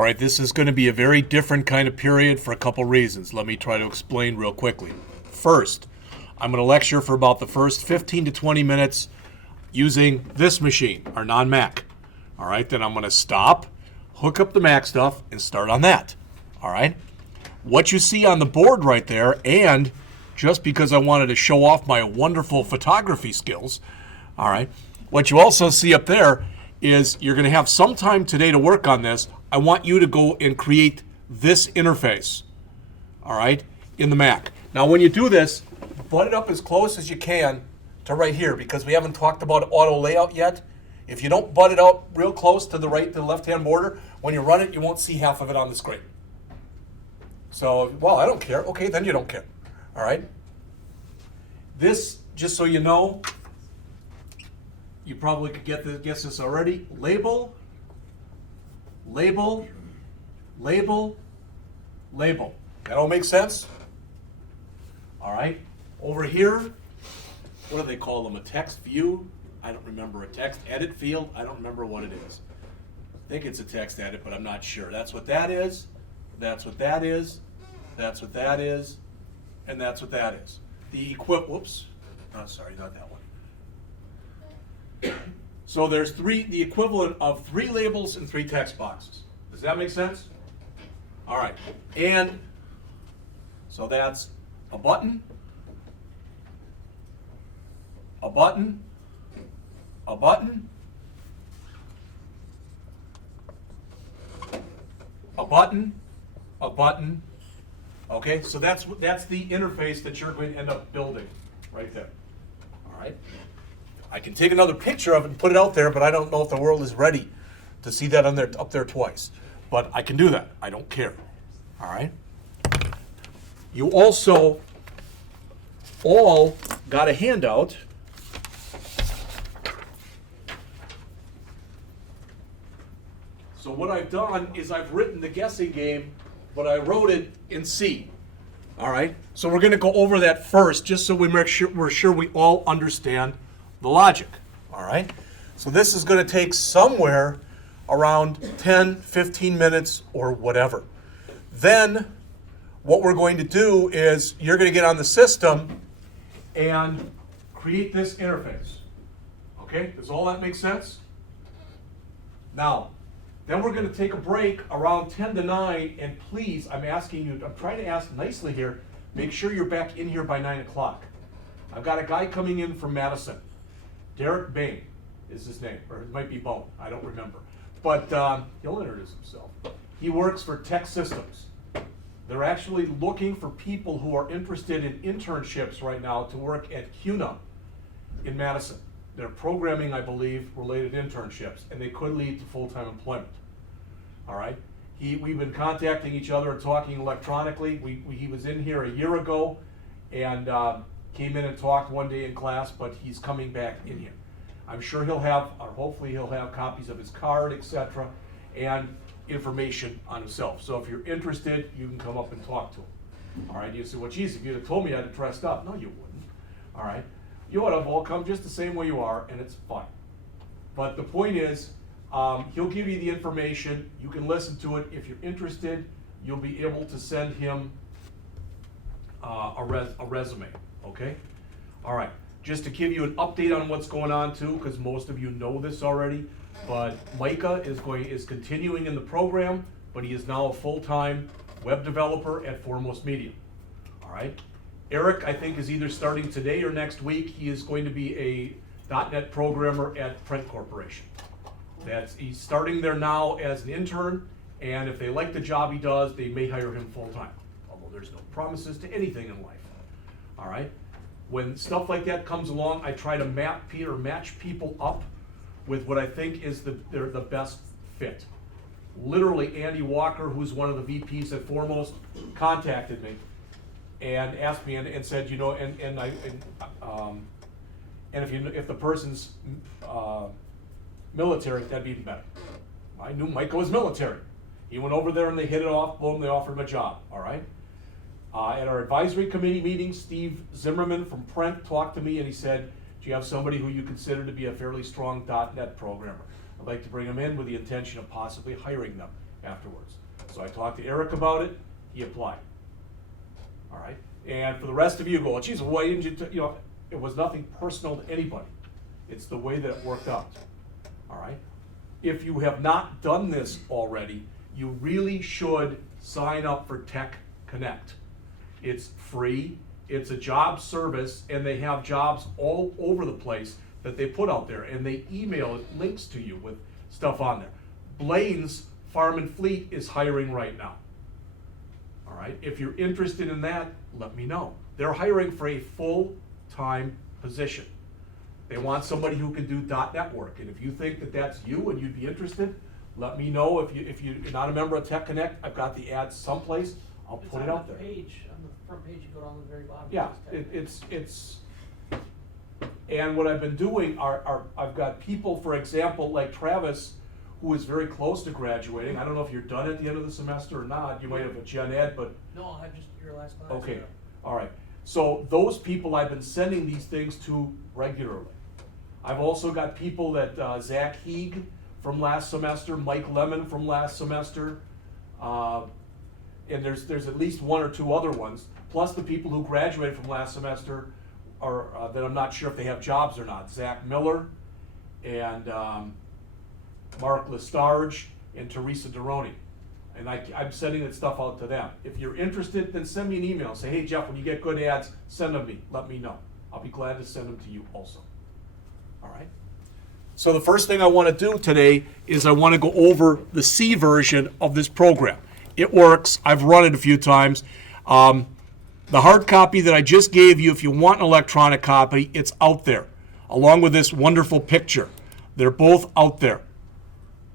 All right, this is going to be a very different kind of period for a couple reasons. Let me try to explain real quickly. First, I'm going to lecture for about the first 15 to 20 minutes using this machine, our non-Mac. All right, then I'm going to stop, hook up the Mac stuff, and start on that. All right, what you see on the board right there, and just because I wanted to show off my wonderful photography skills, all right, what you also see up there is you're going to have some time today to work on this. I want you to go and create this interface, all right, in the Mac. Now, when you do this, butt it up as close as you can to right here, because we haven't talked about auto layout yet. If you don't butt it out real close to the right to the left-hand border, when you run it, you won't see half of it on the screen. So, well, I don't care. Okay, then you don't care. All right. This, just so you know, you probably could guess this already. Label, label, label, label. That all makes sense? All right. Over here, what do they call them? A text view? I don't remember. A text edit field? I don't remember what it is. I think it's a text edit, but I'm not sure. That's what that is. That's what that is. That's what that is. And that's what that is. The whoops. Oh, sorry, not that one. So there's the equivalent of 3 labels and 3 text boxes. Does that make sense? All right. And so that's a button, a button, a button, a button, a button. Okay, so that's the interface that you're going to end up building right there. All right. I can take another picture of it and put it out there, but I don't know if the world is ready to see that up there twice. But I can do that. I don't care. All right. You also all got a handout. So what I've done is I've written the guessing game, but I wrote it in C. All right. So we're going to go over that first, just so we're sure we all understand the logic. All right. So this is going to take somewhere around 10, 15 minutes or whatever. Then what we're going to do is you're going to get on the system and create this interface. Okay? Does all that make sense? Now, then we're going to take a break around 10 to 9, and please, I'm trying to ask nicely here, make sure you're back in here by 9 o'clock. I've got a guy coming in from Madison. Derek Bain is his name, or it might be Bone, I don't remember. But he'll introduce himself. He works for Tech Systems. They're actually looking for people who are interested in internships right now to work at CUNA in Madison. They're programming, I believe, related internships, and they could lead to full-time employment. All right? We've been contacting each other and talking electronically. He was in here a year ago and came in and talked one day in class, but he's coming back in here. I'm sure he'll have, or hopefully he'll have copies of his card, etc., and information on himself. So if you're interested, you can come up and talk to him. All right, you say, well, geez, if you'd have told me I'd have dressed up. No, you wouldn't. All right, you would have all come just the same way you are, and it's fine. But the point is, he'll give you the information. You can listen to it. If you're interested, you'll be able to send him a resume, okay? All right, just to give you an update on what's going on too, because most of you know this already, but Micah is continuing in the program, but he is now a full-time web developer at Foremost Media, all right? Eric, I think, is either starting today or next week. He is going to be a .NET programmer at Print Corporation. He's starting there now as an intern, and if they like the job he does, they may hire him full-time, although there's no promises to anything in life, all right? When stuff like that comes along, I try to match people up with what I think is the best fit. Literally, Andy Walker, who's one of the VPs at Foremost, contacted me and asked me and said, you know, and if the person's military, that'd be even better. I knew Micah was military. He went over there and they hit it off. Boom, they offered him a job. All right. At our advisory committee meeting, Steve Zimmerman from Prent talked to me and he said, do you have somebody who you consider to be a fairly strong .NET programmer? I'd like to bring them in with the intention of possibly hiring them. afterwards. So I talked to Eric about it, he applied. All right, and for the rest of you go, well, geez, why didn't you, you know, it was nothing personal to anybody. It's the way that it worked out. All right, if you have not done this already, you really should sign up for Tech Connect. It's free, it's a job service, and they have jobs all over the place that they put out there, and they email links to you with stuff on there. Blaine's Farm and Fleet is hiring right now. All right, if you're interested in that, let me know. They're hiring for a full-time position. They want somebody who can do .NET work, and if you think that that's you and you'd be interested, let me know. If you're not a member of Tech Connect, I've got the ad someplace. I'll put it out there. Page, on the front page, you go down to the very bottom. Yeah, it's, and what I've been doing I've got people, for example, like Travis, who is very close to graduating. I don't know if you're done at the end of the semester or not. You might have a gen ed, but. No, I have just your last class. Okay, all right. So those people I've been sending these things to regularly. I've also got people that Zach Heeg from last semester, Mike Lemon from last semester, and there's at least one or two other ones, plus the people who graduated from last semester are that I'm not sure if they have jobs or not. Zach Miller and Mark Lestarge and Teresa Deroni. And I'm sending that stuff out to them. If you're interested, then send me an email. Say, hey Jeff, when you get good ads, send them to me. Let me know. I'll be glad to send them to you also. All right? So the first thing I want to do today is I want to go over the C version of this program. It works. I've run it a few times. The hard copy that I just gave you, if you want an electronic copy, it's out there, along with this wonderful picture. They're both out there.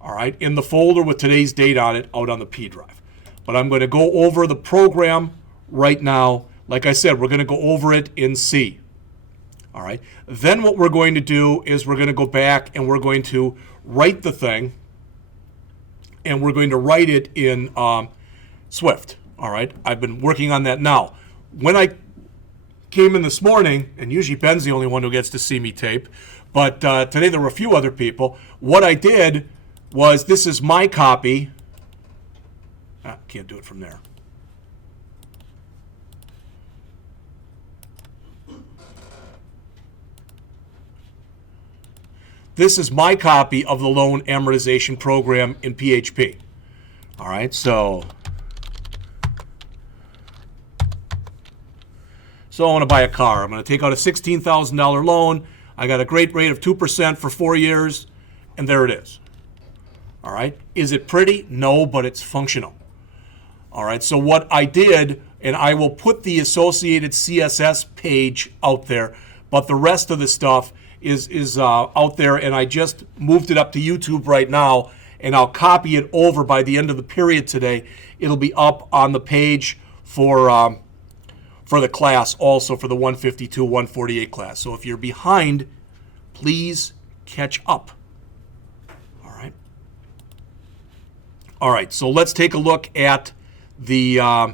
All right, in the folder with today's date on it, out on the P drive. But I'm going to go over the program right now. Like I said, we're going to go over it in C. All right, then what we're going to do is we're going to go back and we're going to write the thing, and we're going to write it in Swift. All right, I've been working on that now. When I came in this morning, and usually Ben's the only one who gets to see me tape, but today there were a few other people. What I did was, this is my copy. Can't do it from there. This is my copy of the loan amortization program in PHP. All right, so I want to buy a car. I'm going to take out a $16,000 loan. I got a great rate of 2% for 4 years, and there it is. All right, is it pretty? No, but it's functional. All right, so what I did, and I will put the associated CSS page out there, but the rest of the stuff is out there, and I just moved it up to YouTube right now, and I'll copy it over by the end of the period today. It'll be up on the page for the class, also for the 152, 148 class. So if you're behind, please catch up. All right, so let's take a look at the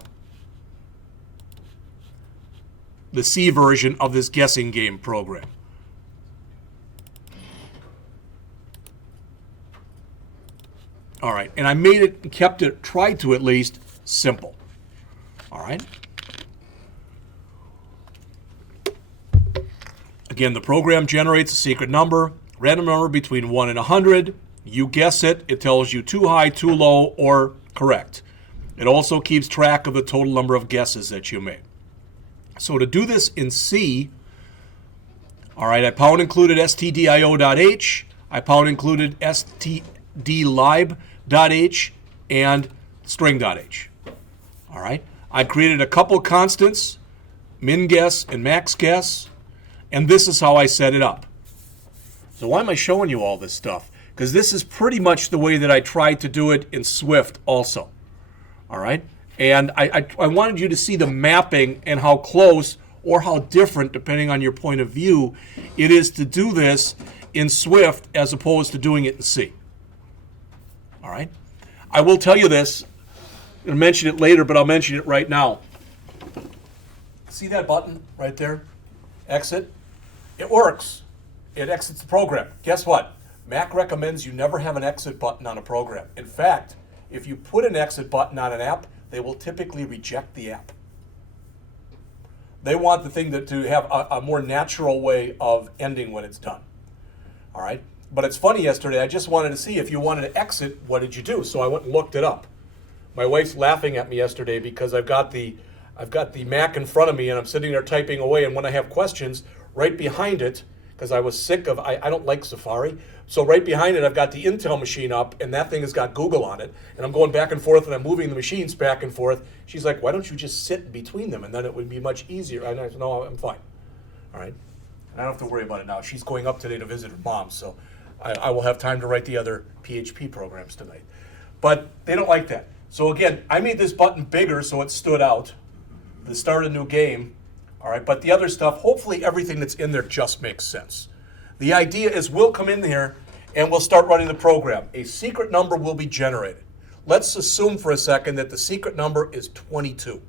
C version of this guessing game program. All right, and I made it, kept it, tried to at least, simple. All right. Again, the program generates a secret number, random number between 1 and 100. You guess it. It tells you too high, too low, or correct. It also keeps track of the total number of guesses that you made. So to do this in C, all right, I pound included stdio.h, I pound included stdlib.h, and string.h. All right, I created a couple constants, min guess and max guess, and this is how I set it up. So why am I showing you all this stuff? Because this is pretty much the way that I tried to do it in Swift also. All right? And I wanted you to see the mapping and how close or how different, depending on your point of view, it is to do this in Swift as opposed to doing it in C. All right? I will tell you this. I'm going to mention it later, but I'll mention it right now. See that button right there? Exit. It works. It exits the program. Guess what? Mac recommends you never have an exit button on a program. In fact, if you put an exit button on an app, they will typically reject the app. They want the thing to have a more natural way of ending when it's done. All right? But it's funny, yesterday, I just wanted to see if you wanted to exit, what did you do? So I went and looked it up. My wife's laughing at me yesterday because I've got the Mac in front of me and I'm sitting there typing away, and when I have questions, right behind it, because I was sick of, I don't like Safari, so right behind it I've got the Intel machine up, and that thing has got Google on it, and I'm going back and forth and I'm moving the machines back and forth. She's like, why don't you just sit between them, and then it would be much easier. And I said, no, I'm fine. All right? I don't have to worry about it now. She's going up today to visit her mom, so I will have time to write the other PHP programs tonight. But they don't like that. So again, I made this button bigger so it stood out. The start a new game. All right, but the other stuff, hopefully everything that's in there just makes sense. The idea is we'll come in here and we'll start running the program. A secret number will be generated. Let's assume for a second that the secret number is 22.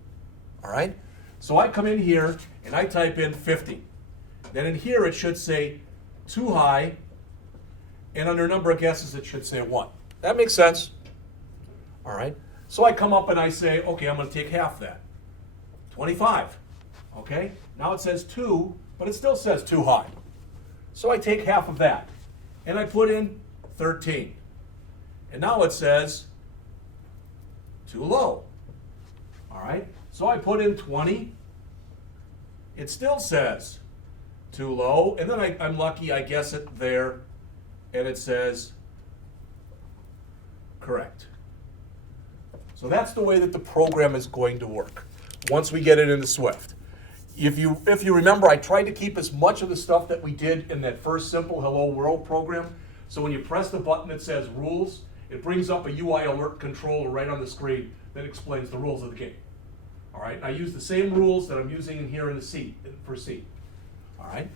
All right? So I come in here and I type in 50. Then in here it should say too high, and under number of guesses it should say 1. That makes sense. All right? So I come up and I say, okay, I'm going to take half that. 25. Okay? Now it says 2, but it still says too high. So I take half of that, and I put in 13. And now it says too low. All right? So I put in 20. It still says too low. And then I'm lucky, I guess it there, and it says correct. So that's the way that the program is going to work once we get it into Swift. If you remember, I tried to keep as much of the stuff that we did in that first simple Hello World program. So when you press the button that says rules, it brings up a UI alert controller right on the screen that explains the rules of the game. All right, I use the same rules that I'm using in here in the C, for C. All right.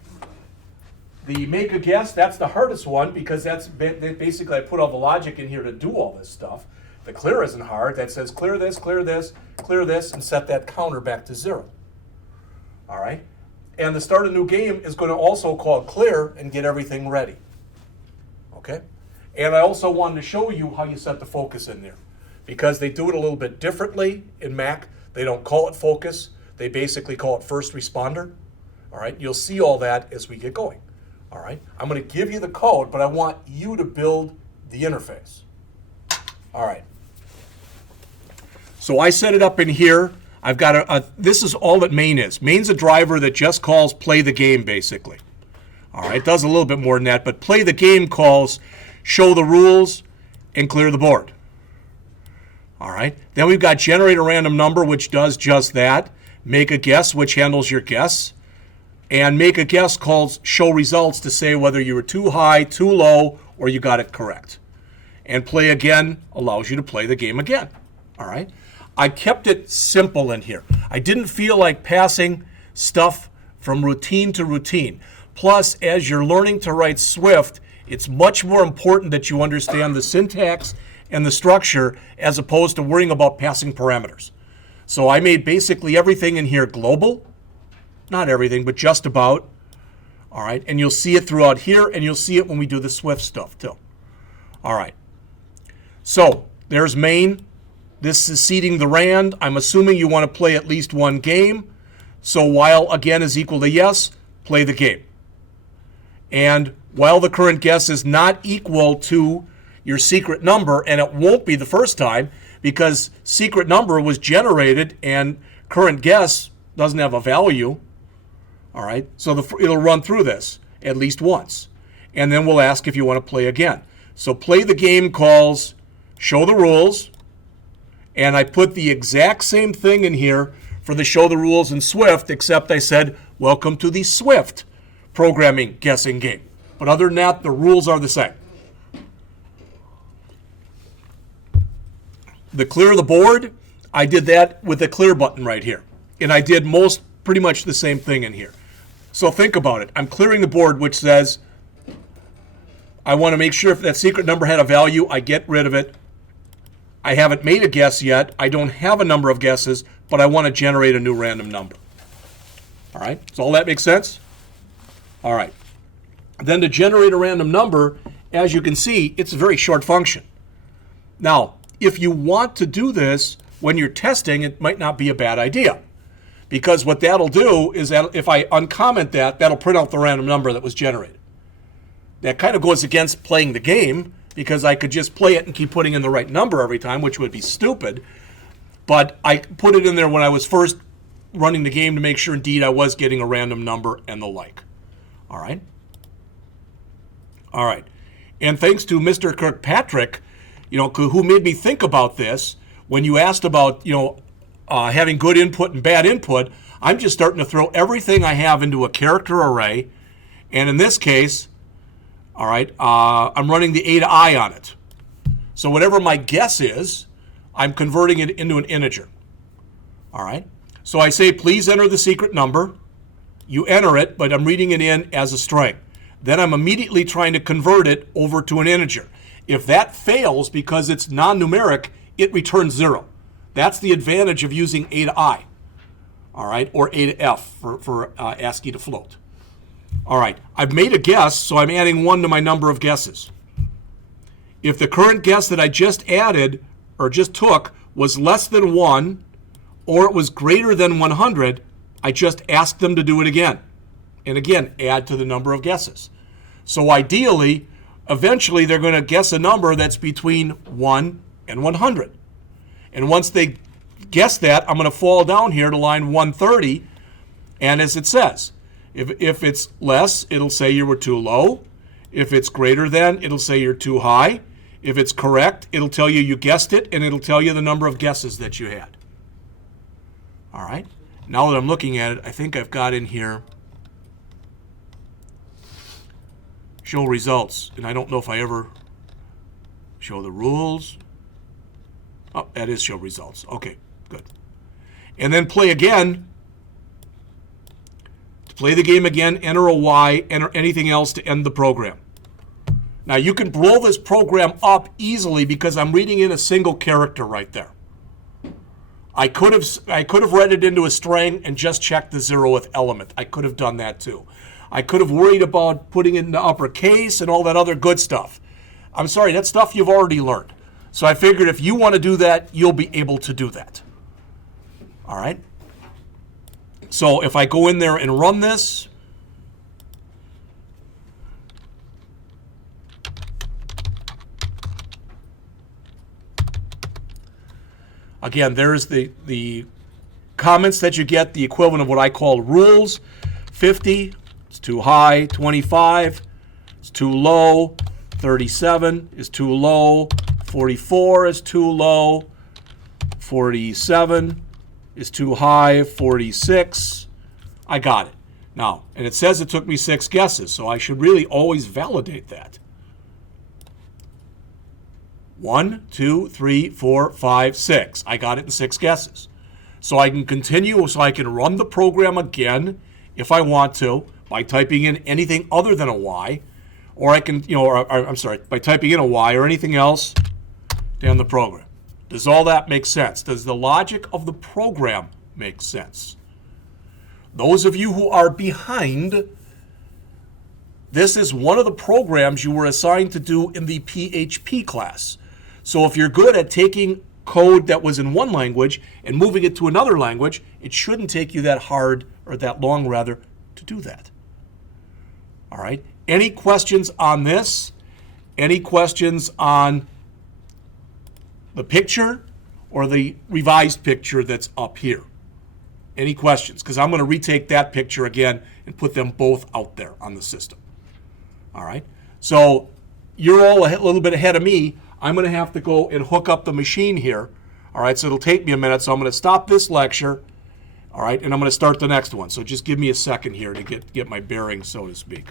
The make a guess, that's the hardest one because that's basically I put all the logic in here to do all this stuff. The clear isn't hard. That says clear this, clear this, clear this, and set that counter back to 0. All right? And the start a new game is going to also call clear and get everything ready. Okay? And I also wanted to show you how you set the focus in there because they do it a little bit differently in Mac. They don't call it focus. They basically call it first responder. All right? You'll see all that as we get going. All right? I'm going to give you the code, but I want you to build the interface. All right. So I set it up in here. I've got this is all that main is. Main's a driver that just calls play the game, basically. All right, it does a little bit more than that, but play the game calls show the rules and clear the board. All right, then we've got generate a random number, which does just that. Make a guess, which handles your guess. And make a guess calls show results to say whether you were too high, too low, or you got it correct. And play again allows you to play the game again. All right. I kept it simple in here. I didn't feel like passing stuff from routine to routine. Plus, as you're learning to write Swift, it's much more important that you understand the syntax and the structure as opposed to worrying about passing parameters. So I made basically everything in here global. Not everything, but just about. All right. And you'll see it throughout here, and you'll see it when we do the Swift stuff too. All right. So there's main. This is seeding the rand. I'm assuming you want to play at least one game. So while again is equal to yes, play the game. And while the current guess is not equal to your secret number, and it won't be the first time because secret number was generated and current guess doesn't have a value. All right, so it'll run through this at least once. And then we'll ask if you want to play again. So play the game calls show the rules. And I put the exact same thing in here for the show the rules in Swift, except I said, welcome to the Swift programming guessing game. But other than that, the rules are the same. The clear the board, I did that with the clear button right here. And I did pretty much the same thing in here. So think about it. I'm clearing the board, which says, I want to make sure if that secret number had a value, I get rid of it. I haven't made a guess yet. I don't have a number of guesses, but I want to generate a new random number. All right, does all that make sense? All right. Then to generate a random number, as you can see, it's a very short function. Now, if you want to do this when you're testing, it might not be a bad idea. Because what that'll do is that if I uncomment that, that'll print out the random number that was generated. That kind of goes against playing the game, because I could just play it and keep putting in the right number every time, which would be stupid. But I put it in there when I was first running the game to make sure indeed I was getting a random number and the like. All right? All right. And thanks to Mr. Kirkpatrick, who made me think about this, when you asked about, having good input and bad input, I'm just starting to throw everything I have into a character array. And in this case, all right, I'm running the A to I on it. So whatever my guess is, I'm converting it into an integer. All right? So I say, please enter the secret number. You enter it, but I'm reading it in as a string. Then I'm immediately trying to convert it over to an integer. If that fails because it's non-numeric, it returns 0. That's the advantage of using A to I, all right, or A to F for ASCII to float. All right, I've made a guess, so I'm adding 1 to my number of guesses. If the current guess that I just added or just took was less than 1 or it was greater than 100, I just ask them to do it again. And again, add to the number of guesses. So ideally, eventually they're going to guess a number that's between 1 and 100. And once they guess that, I'm going to fall down here to line 130. And as it says, if it's less, it'll say you were too low. If it's greater than, it'll say you're too high. If it's correct, it'll tell you you guessed it, and it'll tell you the number of guesses that you had. All right. Now that I'm looking at it, I think I've got in here show results. And I don't know if I ever show the rules. Oh, that is show results. Okay, good. And then play again. To play the game again, enter a Y, enter anything else to end the program. Now you can blow this program up easily because I'm reading in a single character right there. I could have read it into a string and just checked the 0th element. I could have done that too. I could have worried about putting it into uppercase and all that other good stuff. I'm sorry, that's stuff you've already learned. So I figured if you want to do that, you'll be able to do that. All right? So if I go in there and run this, again, there's the comments that you get, the equivalent of what I call rules. 50, it's too high. 25, it's too low. 37 is too low. 44 is too low. 47 is too high. 46, I got it. Now, and it says it took me 6 guesses, so I should really always validate that. 1, 2, 3, 4, 5, 6. I got it in 6 guesses. So I can continue, so I can run the program again if I want to by typing in anything other than a Y, or I can, by typing in a Y or anything else down the program. Does all that make sense? Does the logic of the program make sense? Those of you who are behind, this is one of the programs you were assigned to do in the PHP class. So if you're good at taking code that was in one language and moving it to another language, it shouldn't take you that hard, or that long rather, to do that. All right? Any questions on this? Any questions on the picture or the revised picture that's up here? Any questions? Because I'm going to retake that picture again and put them both out there on the system. All right? So you're all a little bit ahead of me. I'm going to have to go and hook up the machine here. All right? So it'll take me a minute. So I'm going to stop this lecture. All right? And I'm going to start the next one. So just give me a second here to get my bearings, so to speak.